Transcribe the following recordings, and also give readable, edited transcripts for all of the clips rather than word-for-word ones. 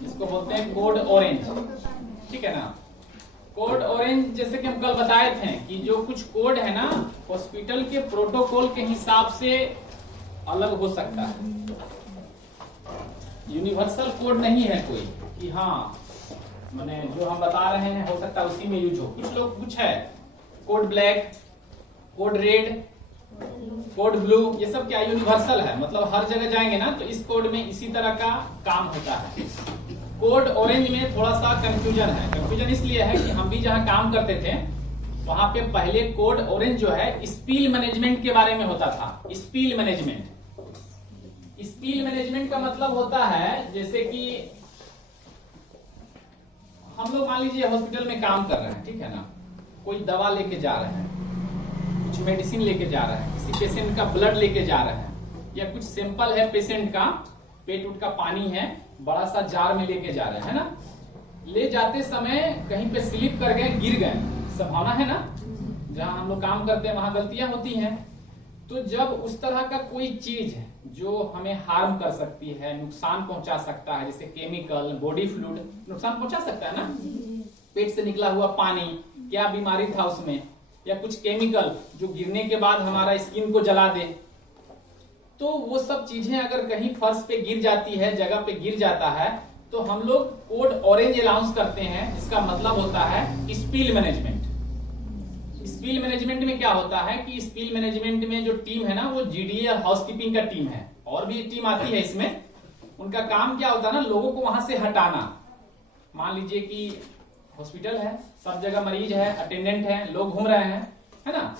इसको बोलते हैं कोड ऑरेंज, ठीक है ना। कोड ऑरेंज जैसे कि हम कल बताए थे कि जो कुछ कोड है ना हॉस्पिटल के प्रोटोकॉल के हिसाब से अलग हो सकता है, यूनिवर्सल कोड नहीं है कोई कि हाँ माने जो हम बता रहे हैं हो सकता है उसी में यूज हो। कुछ लोग कुछ है code black, code red, code blue, ये सब क्या यूनिवर्सल है, मतलब हर जगह जाएंगे ना तो इस कोड में इसी तरह का काम होता है। कोड ऑरेंज में थोड़ा सा कंफ्यूजन है। कंफ्यूजन इसलिए है कि हम भी जहां काम करते थे वहां पे पहले कोड ऑरेंज जो है स्पिल मैनेजमेंट के बारे में होता था। स्पिल मैनेजमेंट, स्पिल मैनेजमेंट का मतलब होता है जैसे कि हम लोग मान लीजिए हॉस्पिटल में काम कर रहे हैं, ठीक है ना, कोई दवा लेके जा रहे हैं, कुछ मेडिसिन लेके जा रहे हैं, किसी पेशेंट का ब्लड लेके जा रहे हैं, या कुछ सैंपल है पेशेंट का, पेट उट का पानी है, बड़ा सा जार में लेके जा रहे हैं, है ना। ले जाते समय कहीं पे स्लिप कर गए, गिर गए, संभावना है ना, जहां हम लोग काम करते हैं वहां गलतियां होती हैं। तो जब उस तरह का कोई चीज है जो हमें हार्म कर सकती है, नुकसान पहुंचा सकता है, जैसे केमिकल, बॉडी फ्लूइड नुकसान पहुंचा सकता है ना, पेट से निकला हुआ पानी, क्या बीमारी था उसमें, या कुछ केमिकल जो गिरने के बाद हमारा स्किन को जला दे, तो वो सब चीजें अगर कहीं फर्श पे गिर जाती है, जगह पे गिर जाता है, तो हम लोग कोड ऑरेंज अनाउंस करते हैं, जिसका मतलब होता है स्पिल मैनेजमेंट। स्पिल मैनेजमेंट में क्या होता है कि स्पिल मैनेजमेंट में जो टीम है ना वो जीडीए हाउसकीपिंग का टीम है, और भी टीम आती है इसमें। उनका काम क्या होता है ना, लोगों को वहां से हटाना। मान लीजिए कि हॉस्पिटल है, सब जगह मरीज है, अटेंडेंट है, लोग घूम रहे हैं, है ना,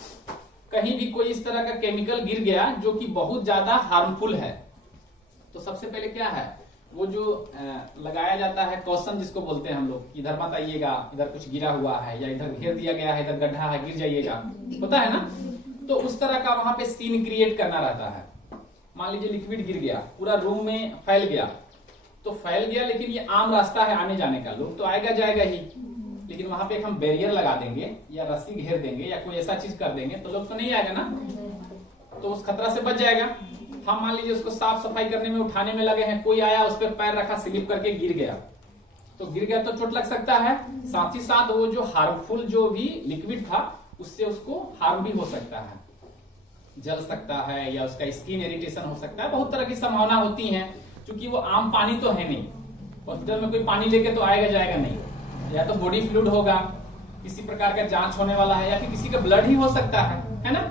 कहीं भी कोई इस तरह का केमिकल गिर गया जो कि बहुत ज्यादा हार्मफुल है, तो सबसे पहले क्या है वो जो लगाया जाता है कॉशन, जिसको बोलते हैं हम लोग, इधर मत आइएगा, इधर कुछ गिरा हुआ है, या इधर घेर दिया गया है, इधर गड्ढा है, गिर जाइएगा, होता है ना। तो उस तरह का वहां पे सीन क्रिएट करना रहता है। मान लीजिए लिक्विड गिर गया, पूरा रूम में फैल गया, तो फैल गया, लेकिन ये आम रास्ता है आने जाने का, लोग तो आएगा जाएगा ही, लेकिन वहां पे एक हम बैरियर लगा देंगे या रस्सी घेर देंगे या कोई ऐसा चीज कर देंगे तो लोग तो नहीं आएगा ना, तो उस खतरा से बच जाएगा। हम मान लीजिए उसको साफ सफाई करने में, उठाने में लगे हैं, कोई आया उस पर पैर रखा, स्लिप करके गिर गया, तो गिर गया तो चोट लग सकता है, साथ ही साथ वो जो हार्मफुल जो भी लिक्विड था उससे उसको हार्म भी हो सकता है, जल सकता है, या उसका स्किन इरिटेशन हो सकता है, बहुत तरह की संभावना होती है। क्योंकि वो आम पानी तो है नहीं, हॉस्पिटल में कोई पानी लेके तो आएगा जाएगा नहीं, या तो बॉडी फ्लूइड होगा, किसी प्रकार का जांच होने वाला है, या फिर किसी का ब्लड ही हो सकता है ना।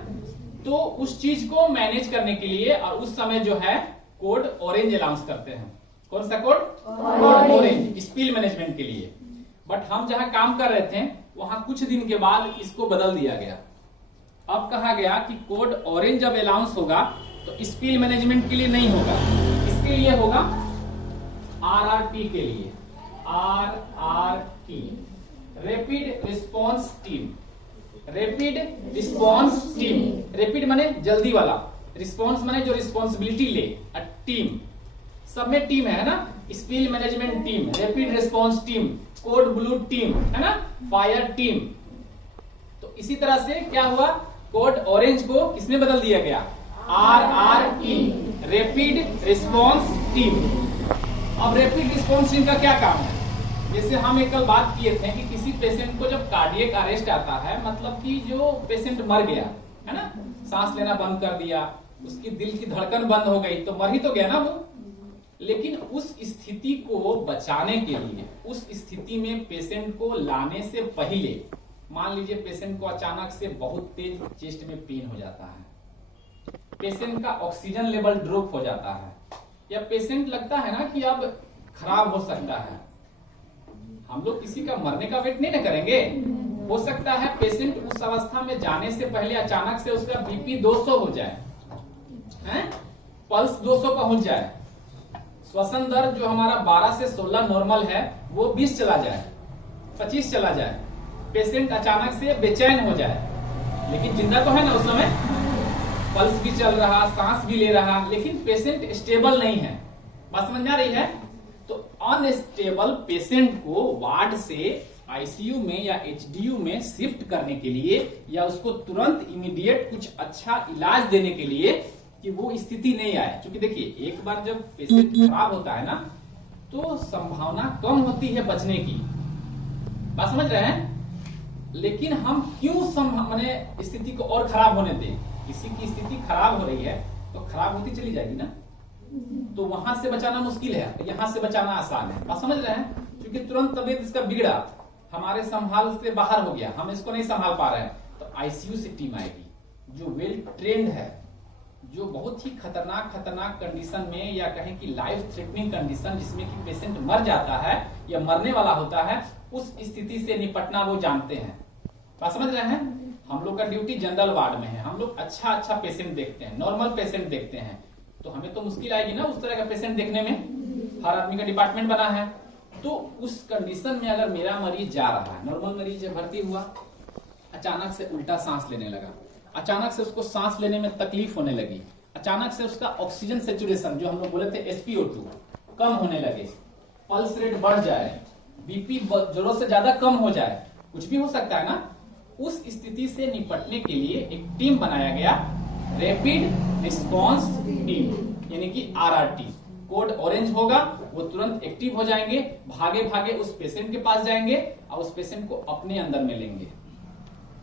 तो उस चीज को मैनेज करने के लिए और उस समय जो है कोड ऑरेंज अनाउंस करते हैं। कौन सा code? Code orange, spill management के लिए। बट हम जहां काम कर रहे थे वहां कुछ दिन के बाद इसको बदल दिया गया। अब कहा गया कि कोड ऑरेंज जब अनाउंस होगा तो स्पिल मैनेजमेंट के लिए नहीं होगा, इसके लिए होगा RRT के लिए, RRT, rapid response team. Rapid response team, rapid माने जल्दी वाला, रिस्पॉन्स माने जो रिस्पॉन्सिबिलिटी ले, टीम, सब में टीम है ना, spill management team, rapid response team, code blue team, है ना, फायर टीम। तो इसी तरह से क्या हुआ, कोड ऑरेंज को किसने बदल दिया गया? RRT, rapid response team. अब रैपिड रिस्पॉन्स टीम का क्या काम है? जैसे हम एक कल बात किए थे कि किसी पेशेंट को जब कार्डियक अरेस्ट आता है, मतलब कि जो पेशेंट मर गया है ना, सांस लेना बंद कर दिया, उसकी दिल की धड़कन बंद हो गई, तो मर ही तो गया ना वो। लेकिन उस स्थिति को बचाने के लिए, उस स्थिति में पेशेंट को लाने से पहले, मान लीजिए पेशेंट को अचानक से बहुत तेज चेस्ट में पेन हो जाता है, पेशेंट का ऑक्सीजन लेवल ड्रॉप हो जाता है, या पेशेंट लगता है ना कि अब खराब हो सकता है। हम लोग किसी का मरने का वेट नहीं ना करेंगे, हो सकता है पेशेंट उस अवस्था में जाने से पहले अचानक से उसका बीपी 200 हो जाए, पल्स 200 पहुंच जाए, श्वसन दर जो हमारा 12 से 16 नॉर्मल है वो 20 चला जाए, 25 चला जाए, पेशेंट अचानक से बेचैन हो जाए, लेकिन जिंदा तो है ना उस समय, पल्स भी चल रहा, सांस भी ले रहा, लेकिन पेशेंट स्टेबल नहीं है। बात समझ में आ रही है? तो अनस्टेबल पेशेंट को वार्ड से आईसीयू में या एचडीयू में शिफ्ट करने के लिए, या उसको तुरंत इमीडिएट कुछ अच्छा इलाज देने के लिए कि वो स्थिति नहीं आए। क्योंकि देखिए एक बार जब पेशेंट खराब होता है ना, तो संभावना कम होती है बचने की। बात समझ रहे हैं? लेकिन हम क्यों माने स्थिति को और खराब होने दें? किसी की स्थिति खराब हो रही है तो खराब होती चली जाएगी ना, तो वहां से बचाना मुश्किल है, यहां से बचाना आसान है। बात समझ रहे हैं? क्योंकि तुरंत तबीयत इसका बिगड़ा, हमारे संभाल से बाहर हो गया, हम इसको नहीं संभाल पा रहे हैं, तो आईसीयू से टीम आएगी जो वेल ट्रेंड है, जो बहुत ही खतरनाक कंडीशन में, या कहें कि लाइफ थ्रेटनिंग कंडीशन जिसमें कि पेशेंट मर जाता है या मरने वाला होता है, उस स्थिति से निपटना वो जानते हैं। बात समझ रहे हैं? हम लोग का ड्यूटी जनरल वार्ड में है, हम लोग अच्छा पेशेंट देखते हैं, नॉर्मल पेशेंट देखते हैं, तो हमें तो मुश्किल आएगी ना उस तरह का पेशेंट देखने में। हर आदमी का डिपार्टमेंट बना है, तो उस कंडीशन में अगर मेरा मरीज जा रहा है, नॉर्मल मरीज है, भर्ती हुआ, अचानक से उल्टा सांस लेने लगा, अचानक से उसको सांस लेने में तकलीफ होने लगी, अचानक से उसका ऑक्सीजन सेचुरेशन जो हम लोग बोले थे SpO2 कम होने लगे, पल्स रेट बढ़ जाए, बीपी जरूरत से ज्यादा कम हो जाए, कुछ भी हो सकता है ना। उस स्थिति से निपटने के लिए एक टीम बनाया गया, रैपिड रिस्पांस टीम, यानी कि RRT। कोड ऑरेंज होगा, वो तुरंत एक्टिव हो जाएंगे, भागे भागे उस पेशेंट के पास जाएंगे और उस पेशेंट को अपने अंदर में लेंगे,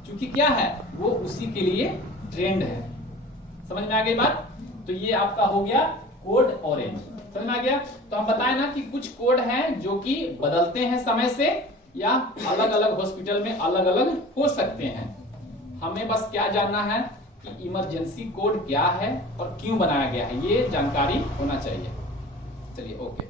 क्योंकि क्या है, वो उसी के लिए ट्रेंड है। समझ में आ गई बात? तो ये आपका हो गया कोड ऑरेंज। समझ में आ गया? तो हम बताएं ना कि कुछ कोड हैं जो कि बदलते हैं समय से, या अलग अलग हॉस्पिटल में अलग अलग हो सकते हैं। हमें बस क्या जानना है कि इमरजेंसी कोड क्या है और क्यों बनाया गया है, ये जानकारी होना चाहिए। चलिए, ओके।